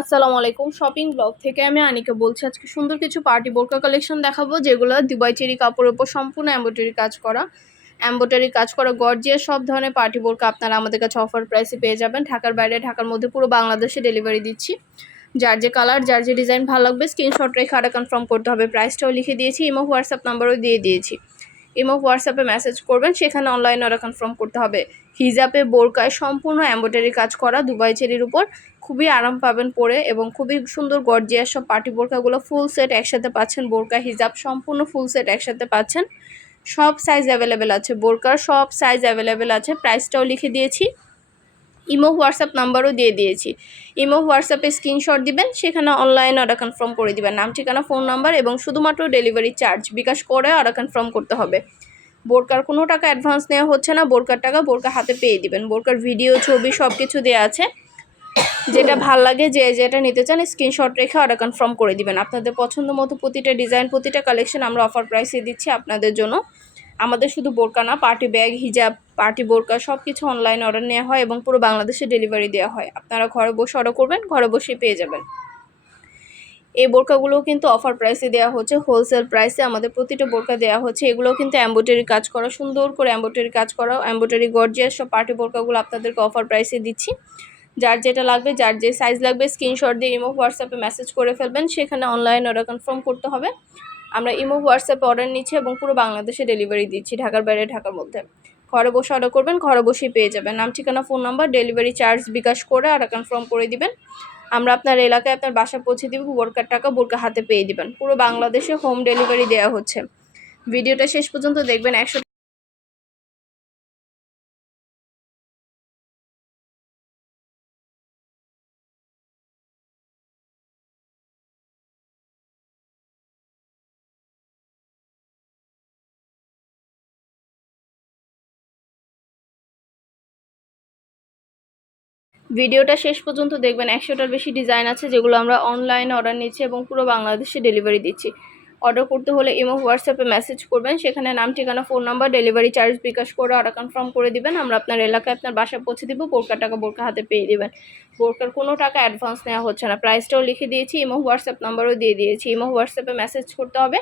আসসালামু আলাইকুম। Shopping blog থেকে আমি আনিকা বলছি, আজকে সুন্দর কিছু পার্টি বোরকা কালেকশন দেখাবো, যেগুলো দুবাই চেরি কাপড়ের উপর সম্পূর্ণ এম্ব্রয়ডারি কাজ করা। এম্ব্রয়ডারি কাজ করা গর্জিয়াস সব ধরনের পার্টি বোরকা আপনারা আমাদের কাছে অফার প্রাইসে পেয়ে যাবেন। ঢাকার বাইরে, ঢাকার মধ্যে পুরো বাংলাদেশে ডেলিভারি দিচ্ছি। যার যে কালার যার যে ডিজাইন ভালো লাগবে স্ক্রিনশট রেখে আরও কনফার্ম করতে হবে। প্রাইসটাও লিখে দিয়েছি ইমো হোয়াটসঅ্যাপ নাম্বারও দিয়ে দিয়েছি। ইমো হোয়াটসঅ্যাপে মেসেজ করবেন, সেখানে অনলাইনে ওরা কনফার্ম করতে হবে। হিজাবে, বোরকায় সম্পূর্ণ এম্ব্রয়ডারি কাজ করা দুবাই চেরির উপর খুবই আরাম পাবেন পরে এবং খুবই সুন্দর, গর্জিয়াস সব পার্টি বোরকাগুলো ফুল সেট একসাথে পাচ্ছেন। বোরকা, হিজাব সম্পূর্ণ ফুল সেট একসাথে পাচ্ছেন। সব সাইজ অ্যাভেলেবেল আছে। বোরকার সব সাইজ অ্যাভেলেবেল আছে। প্রাইসটাও লিখে দিয়েছি। ইমো, হোয়াটসঅ্যাপ নাম্বারও দিয়ে দিয়েছি। ইমো, হোয়াটসঅ্যাপে স্ক্রিনশট দিবেন, সেখানে অনলাইনে অর্ডার কনফার্ম করে দিবেন। নাম, ঠিকানা ফোন নাম্বার এবং শুধুমাত্র ডেলিভারি চার্জ বিকাশ করে অর্ডার কনফার্ম করতে হবে। বোরকার কোনো টাকা অ্যাডভান্স নেওয়া হচ্ছে না, বোরকার টাকা বোরকা হাতে পেয়ে দিবেন। বোরকার ভিডিও ছবি সব কিছু দেওয়া আছে। যেটা ভালো লাগে যে যেটা নিতে চান স্ক্রিনশট রেখে অর্ডার কনফার্ম করে দিবেন। আপনাদের পছন্দ মতো প্রতিটা ডিজাইন প্রতিটা কালেকশন আমরা অফার প্রাইসে দিচ্ছি আপনাদের জন্য। আমাদের শুধু বোরকা না পার্টি ব্যাগ হিজাব পার্টি বোরকা সব কিছু অনলাইন অর্ডার নেওয়া হয় এবং পুরো বাংলাদেশে ডেলিভারি দেওয়া হয়। আপনারা ঘরে বসে অর্ডার করবেন, ঘরে বসেই পেয়ে যাবেন। এই বোরকাগুলোও কিন্তু অফার প্রাইসে দেওয়া হচ্ছে হোলসেল প্রাইসে আমাদের প্রতিটা বোরকা দেওয়া হচ্ছে। এগুলোও কিন্তু অ্যাম্বোটারি কাজ করা, সুন্দর করে অ্যাম্বোটারি কাজ করা অ্যাম্বোটারি গর্জিয়াস সব পার্টি বোরকাগুলো আপনাদেরকে অফার প্রাইসে দিচ্ছি। যার যেটা লাগবে, যার যে সাইজ লাগবে স্ক্রিনশট দিয়ে ইমো হোয়াটসঅ্যাপে মেসেজ করে ফেলবেন, সেখানে অনলাইন অর্ডার কনফার্ম করতে হবে। আমরা ইমো হোয়াটসঅ্যাপে অর্ডার নিচ্ছি এবং পুরো বাংলাদেশে ডেলিভারি দিচ্ছি, ঢাকার বাইরে, ঢাকার মধ্যে। ঘরে বসে অর্ডার করবেন, ঘরে বসেই পেয়ে যাবেন। নাম, ঠিকানা phone number delivery charge bKash করে অর্ডার কনফার্ম করে দিবেন। আমরা আপনার এলাকায় আপনার বাসা পৌঁছে দিব বোরকার টাকা বোরকা হাতে পেয়ে দিবেন। পুরো বাংলাদেশে হোম ডেলিভারি দেওয়া হচ্ছে। ভিডিওটা শেষ পর্যন্ত দেখবেন, একশো ভিডিওটা শেষ পর্যন্ত দেখবেন। একশোটার বেশি ডিজাইন আছে যেগুলো আমরা অনলাইনে অর্ডার নিচ্ছি এবং পুরো বাংলাদেশে ডেলিভারি দিচ্ছি। অর্ডার করতে হলে ইমো হোয়াটসঅ্যাপে মেসেজ করবেন। সেখানে নাম, ঠিকানা phone number delivery charge bKash করে অর্ডার কনফার্ম করে দিবেন। আমরা আপনার এলাকায় আপনার বাসায় পৌঁছে দিব। বোরকার টাকা বোরকা হাতে পেয়ে দিবেন। বোরকার কোনো টাকা অ্যাডভান্স নেওয়া হচ্ছে না। প্রাইসটাও লিখে দিয়েছি ইমো হোয়াটসঅ্যাপ নাম্বারও দিয়ে দিয়েছি। ইমো হোয়াটসঅ্যাপে মেসেজ করতে হবে।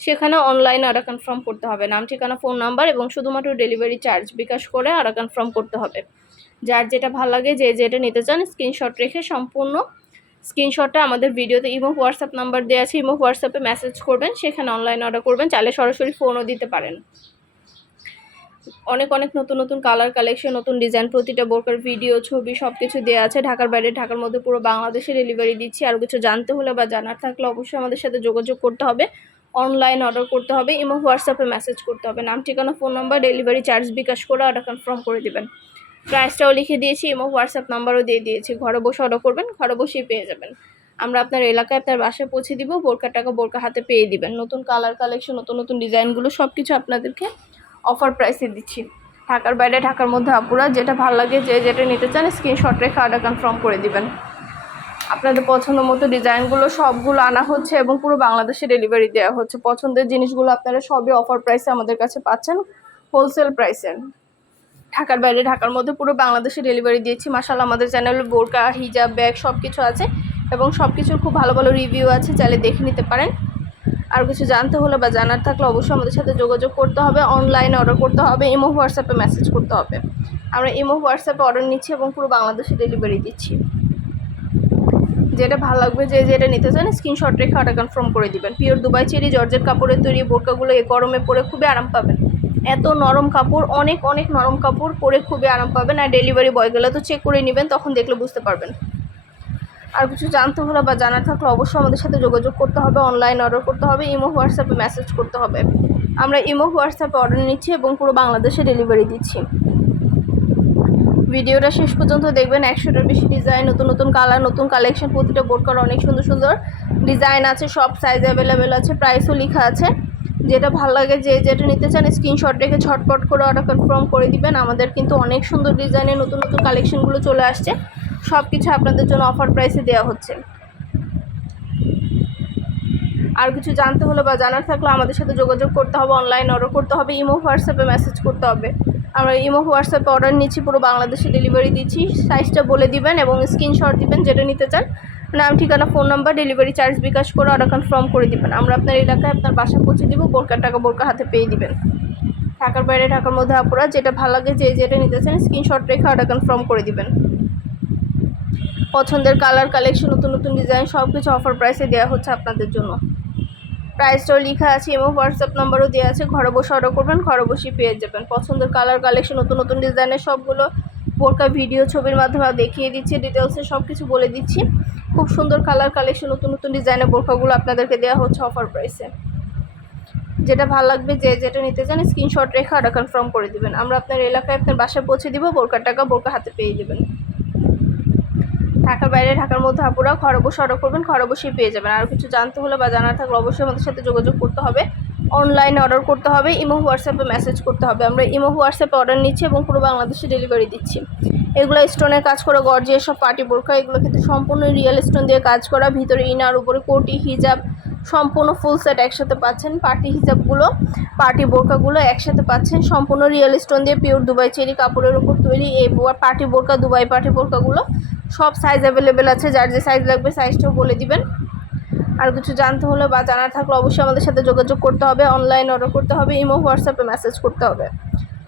সেখানে অনলাইনে অর্ডার কনফার্ম করতে হবে। নাম, ঠিকানা ফোন নাম্বার এবং শুধুমাত্র ডেলিভারি চার্জ বিকাশ করে অর্ডার কনফার্ম করতে হবে। যার যেটা ভালো লাগে, যে যেটা নিতে চান স্ক্রিনশট রেখে সম্পূর্ণ স্ক্রিনশটটা আমাদের ভিডিওতে ইমো হোয়াটসঅ্যাপ নাম্বার দেওয়া আছে ইমো হোয়াটসঅ্যাপে মেসেজ করবেন, সেখানে অনলাইন অর্ডার করবেন, চাইলে সরাসরি ফোনও দিতে পারেন। অনেক অনেক নতুন নতুন কালার কালেকশন নতুন ডিজাইন প্রতিটা বোরকার ভিডিও ছবি সব কিছু দেওয়া আছে। ঢাকার বাইরে, ঢাকার মধ্যে পুরো বাংলাদেশে ডেলিভারি দিচ্ছি। আর কিছু জানতে হলে বা জানার থাকলে অবশ্যই আমাদের সাথে যোগাযোগ করতে হবে। অনলাইন অর্ডার করতে হবে ইমো হোয়াটসঅ্যাপে মেসেজ করতে হবে। নাম, ঠিকানা phone number delivery charge bKash করে অর্ডার কনফার্ম করে দেবেন। প্রাইসটাও লিখে দিয়েছি এবং হোয়াটসঅ্যাপ নাম্বারও দিয়ে দিয়েছি। ঘরে বসে অর্ডার করবেন, ঘরে বসেই পেয়ে যাবেন। আমরা আপনার এলাকায় আপনার বাসায় পৌঁছে দিব, বোরকার টাকা বোরকা হাতে পেয়ে দিবেন। নতুন কালার কালেকশন নতুন নতুন ডিজাইনগুলো সব কিছু আপনাদেরকে অফার প্রাইসে দিচ্ছি। ঢাকার বাইরে, ঢাকার মধ্যে আপুরা যেটা ভালো লাগে, যে যেটা নিতে চান স্ক্রিনশট রেখে অর্ডার কনফার্ম করে দিবেন। আপনাদের পছন্দ মতো ডিজাইনগুলো সবগুলো আনা হচ্ছে এবং পুরো বাংলাদেশে ডেলিভারি দেওয়া হচ্ছে। পছন্দের জিনিসগুলো আপনারা সবই অফার প্রাইসে আমাদের কাছে পাচ্ছেন হোলসেল প্রাইসে ঢাকার বাইরে, ঢাকার মধ্যে পুরো বাংলাদেশে ডেলিভারি দিয়েছি। মাসাল আমাদের চ্যানেলে বোরকা হিজাব ব্যাগ সব কিছু আছে এবং সব কিছুর খুব ভালো ভালো রিভিউ আছে, চাইলে দেখে নিতে পারেন। আর কিছু জানতে হলে বা জানার থাকলে অবশ্যই আমাদের সাথে যোগাযোগ করতে হবে। অনলাইনে অর্ডার করতে হবে ইমো হোয়াটসঅ্যাপে মেসেজ করতে হবে। আমরা ইমো হোয়াটসঅ্যাপে অর্ডার নিচ্ছি এবং পুরো বাংলাদেশে ডেলিভারি দিচ্ছি। যেটা ভালো লাগবে যে যেটা নিতে চান স্ক্রিনশট রেখে অর্ডার কনফার্ম করে দিবেন। পিওর দুবাই চেরি জর্জের কাপড়ের তৈরি বোরকাগুলো এই গরমে পরে খুবই আরাম পাবেন। এত নরম কাপড়, অনেক অনেক নরম কাপড় পরে খুবই আরাম পাবেন আর ডেলিভারি বয়গুলো তো চেক করে নেবেন, তখন দেখলে বুঝতে পারবেন। আর কিছু জানতে হলে বা জানার থাকলে অবশ্যই আমাদের সাথে যোগাযোগ করতে হবে অনলাইন অর্ডার করতে হবে ইমো হোয়াটসঅ্যাপে মেসেজ করতে হবে। আমরা ইমো হোয়াটসঅ্যাপে অর্ডার নিচ্ছি এবং পুরো বাংলাদেশে ডেলিভারি দিচ্ছি। ভিডিওটা শেষ পর্যন্ত দেখবেন, একশোটার বেশি ডিজাইন নতুন নতুন কালার নতুন কালেকশন প্রতিটা বোর্ড করা অনেক সুন্দর সুন্দর। ডিজাইন আছে, সব সাইজ অ্যাভেলেবেল আছে প্রাইসও লেখা আছে। যেটা ভালো লাগে যে যেটা নিতে চান স্ক্রিনশট রেখে ঝটপট করে অর্ডার কনফার্ম করে দিবেন। আমাদের কিন্তু অনেক সুন্দর ডিজাইনের নতুন নতুন কালেকশনগুলো চলে আসছে। সব কিছু আপনাদের জন্য অফার প্রাইসে দেওয়া হচ্ছে। আর কিছু জানতে হলে বা জানার থাকলে আমাদের সাথে যোগাযোগ করতে হবে অনলাইন অর্ডার করতে হবে, ইমো, হোয়াটসঅ্যাপে মেসেজ করতে হবে। আমরা ইমো, হোয়াটসঅ্যাপে অর্ডার নিচ্ছি, পুরো বাংলাদেশে ডেলিভারি দিচ্ছি। সাইজটা বলে দিবেন এবং স্ক্রিনশট দিবেন, যেটা নিতে চান। নাম, ঠিকানা phone number delivery charge bKash করে অর্ডার কনফার্ম করে দিবেন। আমরা আপনার এলাকায় আপনার বাসা পৌঁছে দিব, বোরকার টাকা বোরকা হাতে পেয়ে দিবেন। ঢাকার বাইরে, ঢাকার মধ্যে আপুরা, যেটা ভালো লাগে, যে যেটা নিতে চান স্ক্রিনশট রেখে অর্ডার কনফার্ম করে দিবেন। পছন্দের কালার কালেকশন নতুন নতুন ডিজাইন সব কিছু অফার প্রাইসে দেওয়া হচ্ছে আপনাদের জন্য। প্রাইসটাও লেখা আছে এবং হোয়াটসঅ্যাপ নাম্বারও দেওয়া আছে, ঘরে বসে অর্ডার করবেন, ঘরে বসেই পেয়ে যাবেন। পছন্দের কালার কালেকশন নতুন নতুন ডিজাইনের সবগুলো বোরকা ভিডিও ছবির মাধ্যমে দেখিয়ে দিচ্ছি ডিটেলসে সব কিছু বলে দিচ্ছি। খুব সুন্দর কালার কালেকশন নতুন নতুন ডিজাইনের বোরকাগুলো আপনাদেরকে দেওয়া হচ্ছে অফার প্রাইসে যেটা ভালো লাগবে যে যেটা নিতে চান স্ক্রিনশট রেখে অর্ডার কনফার্ম করে দিবেন। আমরা আপনার এলাকায় আপনার বাসায় পৌঁছে দিব বোরকার টাকা বোরকা হাতে পেয়ে দেবেন ঢাকার বাইরে, ঢাকার মধ্যে আপুরা ঘরে বসে অর্ডার করবেন, ঘরে বসেই পেয়ে যাবেন। আর কিছু জানতে হলে বা জানার থাকলে অবশ্যই আমাদের সাথে যোগাযোগ করতে হবে। অনলাইনে অর্ডার করতে হবে ইমো হোয়াটসঅ্যাপে মেসেজ করতে হবে। আমরা ইমো হোয়াটসঅ্যাপে অর্ডার নিচ্ছি এবং পুরো বাংলাদেশে ডেলিভারি দিচ্ছি। এগুলো স্টোনের কাজ করা গর্জিয়ে সব পার্টি বোরকা এগুলো কিন্তু সম্পূর্ণ রিয়েল স্টোন দিয়ে কাজ করা। ভিতরে ইনার উপরে কোটি হিজাব সম্পূর্ণ ফুল সেট একসাথে পাচ্ছেন। পার্টি হিজাবগুলো পার্টি বোরকাগুলো একসাথে পাচ্ছেন। সম্পূর্ণ রিয়েল স্টোন দিয়ে পিওর দুবাই চেরি কাপড়ের উপর তৈরি এই পার্টি বোরকা দুবাই পার্টি বোরকাগুলো সব সাইজ অ্যাভেলেবেল আছে, যার যে সাইজ লাগবে সাইজটাও বলে দিবেন। আর কিছু জানতে হলে বা জানার থাকলে অবশ্যই আমাদের সাথে যোগাযোগ করতে হবে অনলাইন অর্ডার করতে হবে, ইমো হোয়াটসঅ্যাপে মেসেজ করতে হবে।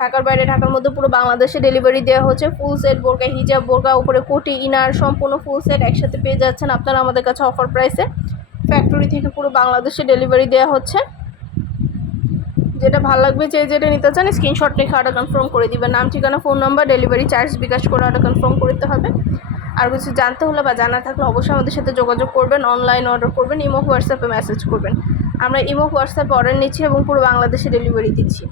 ঢাকার বাইরে, ঢাকার মধ্যে পুরো বাংলাদেশে ডেলিভারি দেওয়া হচ্ছে ফুল সেট বোরকা হিজাব বোরকা উপরে কোটি ইনার সম্পূর্ণ ফুল সেট একসাথে পেয়ে যাচ্ছেন আপনারা আমাদের কাছে অফার প্রাইসে ফ্যাক্টরি থেকে পুরো বাংলাদেশে ডেলিভারি দেওয়া হচ্ছে। যেটা ভালো লাগবে যে যেটা নিতে চান স্ক্রিনশট রেখে অর্ডার কনফার্ম করে দিবেন। নাম, ঠিকানা phone number delivery charge bKash করে অর্ডার কনফার্ম করতে হবে। আর কিছু জানতে হলে বা জানা থাকলে অবশ্যই আমাদের সাথে যোগাযোগ করবেন অনলাইন অর্ডার করবেন ইমো হোয়াটসঅ্যাপে মেসেজ করবেন। আমরা ইমো হোয়াটসঅ্যাপে অর্ডার নিচ্ছি এবং পুরো বাংলাদেশে ডেলিভারি দিচ্ছি।